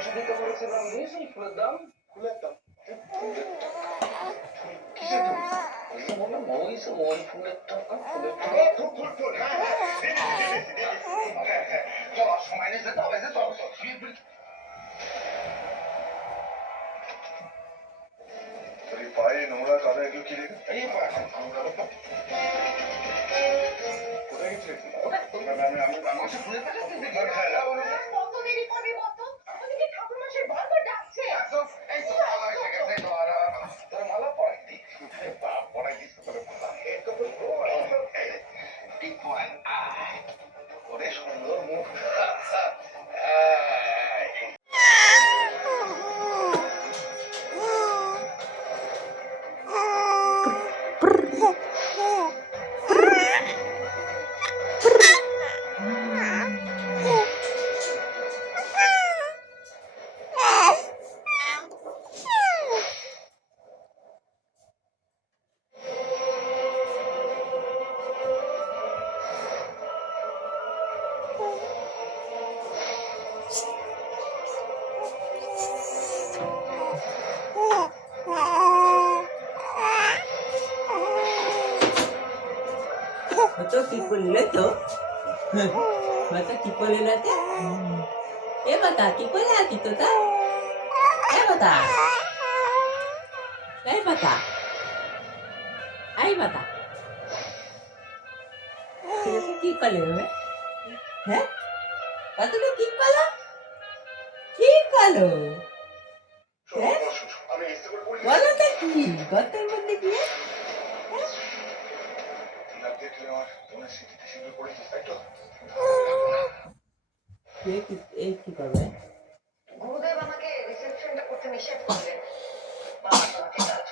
পয়সা দিতে বলেছিলাম দিয়েছি ফুলের দাম ফুলের দাম কিসের দাম বললাম ওই ফুলের টাকা ফুলের টাকা ফুল সময় নিয়ে যেতে হবে পায়ে নোংরা কাদা এগুলো কি রেখে এই কোথায় গেছে ফুলের কাছে মালা পড়াইনি পড়াই দিচ্ছে তোর ওরে সুন্দর মুখ Betul tipu lele tu. Betul tipu lele tu. Bata tipu lele tu tak? Bata. Bata. Bata. Kenapa tipu lele? Heh? Betul tu tipu lele? Tipu lele. Heh? Walau tak ki, betul betul ki. দেখলে আমার মনে স্মৃতিতে শিখে পড়েছিস তাই তো এই কি করবে গুরুদেব আমাকে রিসেপশনটা করতে নিষেধ করলেন। বাবা আমাকে কাজ